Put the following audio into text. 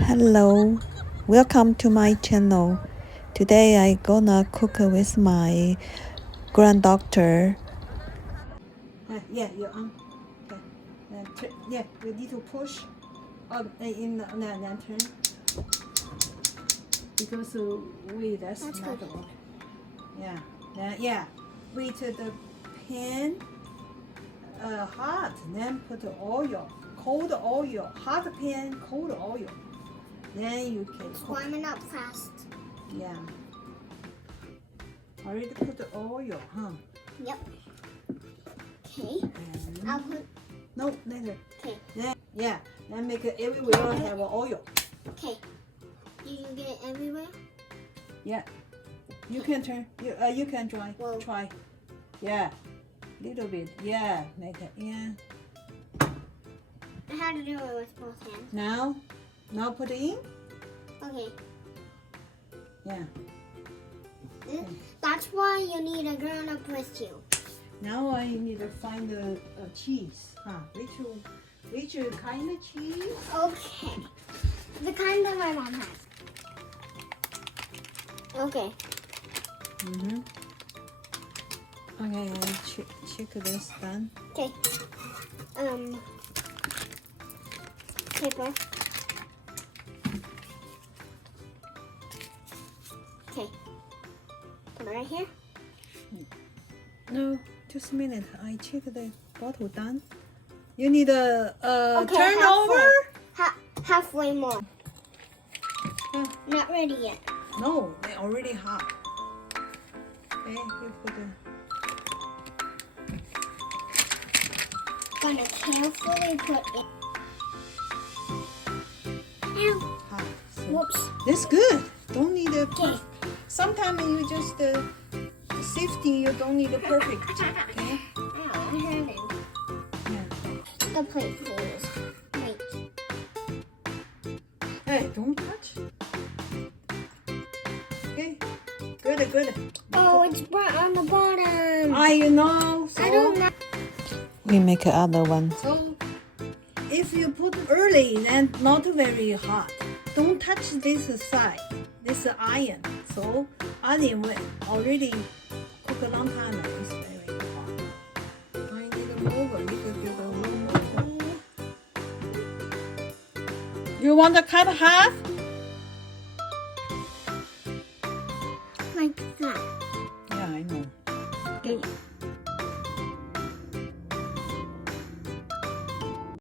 Hello, welcome to my channel. Today I gonna cook with my granddaughter. Yeah, you're on. Okay. Yeah, you need to push up in the lantern because that's not good. work. Yeah. Wait till the pan hot, then put the oil, cold oil, hot pan, cold oil. Then you can It's cook. warming up fast. Yeah. Already put the oil, huh? Yep. Okay. And I'll put. no, later. Okay. Yeah. Then make it everywhere have oil. Okay. Did you get it everywhere? Yeah. You can turn. You can try. Whoa. Try. Yeah. Little bit. Yeah. Make it. Yeah. I had to do it with both hands. Now put it in. Okay. Yeah. That's why you need a grown-up with you. Now I need to find the cheese. Huh? Which kind of cheese? Okay. The kind that my mom has. Okay. Mhm. Okay. Check this done. Okay. Paper. Okay. Put it right here. No, just a minute. I check the bottle done. You need a Okay, turn over. Halfway more. Huh. Not ready yet. No, they already hot. Okay, you put the. Gonna carefully put it. Ew. Hot. So Whoops. that's good. Don't need a. Okay. Sometimes you just safety. You don't need a perfect. Okay. Ow, I hurt it. Yeah. The plate, please. Wait. Hey, don't touch. Okay. Good. Oh, it's burnt on the bottom. I know. So, I don't know. We make another one. So if you put early, then not very hot. Don't touch this side. This iron. So onion will already cook a long time. It's very hot. I need a mover. You could do the mover. You want to cut half? Like that. Yeah, I know. Okay.